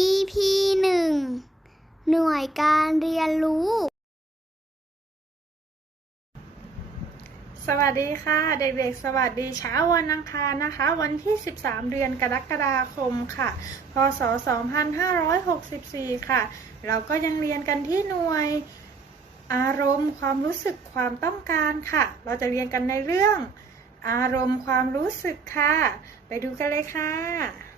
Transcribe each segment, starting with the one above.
EP 1 หน่วยการเรียนรู้ สวัสดีค่ะ เด็กๆ สวัสดีเช้าวันอังคารนะคะ วันที่ 13 เดือนกรกฎาคมค่ะ พศ 2564 ค่ะ เราก็ยังเรียนกันที่หน่วยอารมณ์ความรู้สึกความต้องการค่ะ เราจะเรียนกันในเรื่อง อารมณ์ความรู้สึกค่ะ ไปดูกันเลยค่ะค่ะ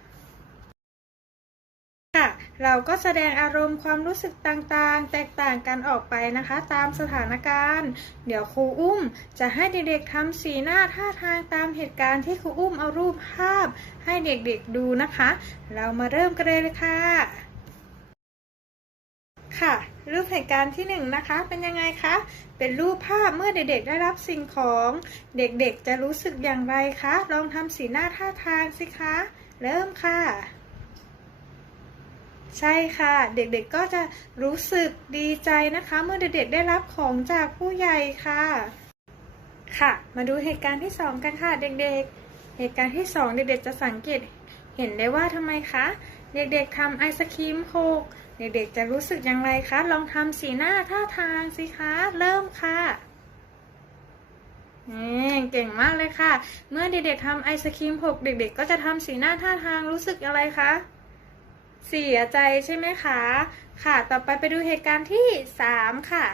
เราก็แสดงอารมณ์ความรู้สึกต่างๆ แตกต่างกันออกไปนะคะ ตามสถานการณ์ เดี๋ยวครูอุ้มจะให้เด็กๆทำสีหน้าท่าทางตามเหตุการณ์ที่ครูอุ้มเอารูปภาพให้เด็กๆดูนะคะ เรามาเริ่มกันเลยค่ะ ค่ะรูปเหตุการณ์ที่หนึ่งนะคะเป็นยังไงคะ เป็นรูปภาพเมื่อเด็กๆ ได้รับสิ่งของ เด็กๆ จะรู้สึกอย่างไรคะ ลองทำสีหน้าท่าทางสิคะ เริ่มค่ะ ใช่ค่ะ เด็กๆก็จะรู้สึกดีใจนะคะ เมื่อเด็กๆได้รับของจากผู้ใหญ่ค่ะ ค่ะ มาดูเหตุการณ์ที่สองกันค่ะ เด็กๆ เหตุการณ์ที่สองเด็กๆ จะสังเกตเห็นได้ว่าทำไมคะ เด็กๆทำไอศครีมโคกเด็กๆ จะรู้สึกอย่างไรคะ ลองทำสีหน้าท่าทางสิคะ เริ่มค่ะนี่เก่งมากเลยค่ะ เมื่อเด็กๆทำไอศครีมหกเด็ก ๆ ก็จะทำสีหน้าท่าทางรู้สึกอะไรคะ เสียใจใช่ไหมคะ ค่ะ ต่อไปไปดูเหตุการณ์ที่สามค่ะ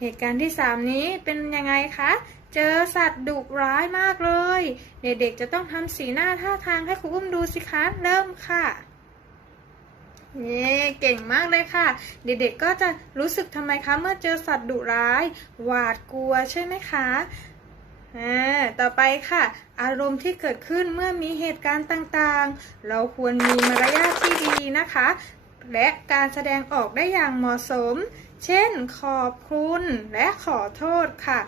เหตุการณ์ที่สามนี้เป็นยังไงคะ เจอสัตว์ดุร้ายมากเลย เด็กๆจะต้องทำสีหน้าท่าทางให้ครูอุ้มดูสิคะ เริ่มค่ะเย้เก่งมากเลยค่ะ เด็กๆก็จะรู้สึกทำไมคะ เมื่อเจอสัตว์ดุร้าย หวาดกลัวใช่ไหมคะ ต่อไปค่ะ อารมณ์ที่เกิดขึ้นเมื่อมีเหตุการณ์ต่างๆ เราควรมีมารยาทที่ดีนะคะ และการแสดงออกได้อย่างเหมาะสม เช่น ขอบคุณและขอโทษค่ะ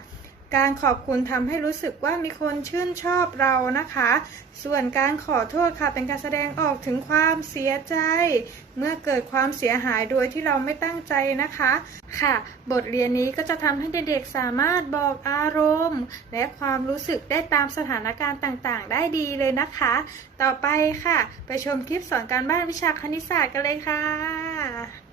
การขอบคุณทำให้รู้สึกว่ามีคนชื่นชอบเรานะคะ ส่วนการขอโทษค่ะ เป็นการแสดงออกถึงความเสียใจ เมื่อเกิดความเสียหายโดยที่เราไม่ตั้งใจนะคะ ค่ะ บทเรียนนี้ก็จะทำให้เด็กๆสามารถบอกอารมณ์ และความรู้สึกได้ตามสถานการณ์ต่างๆ ได้ดีเลยนะคะ ต่อไปค่ะ ไปชมคลิปสอนการบ้านวิชาคณิตศาสตร์กันเลยค่ะ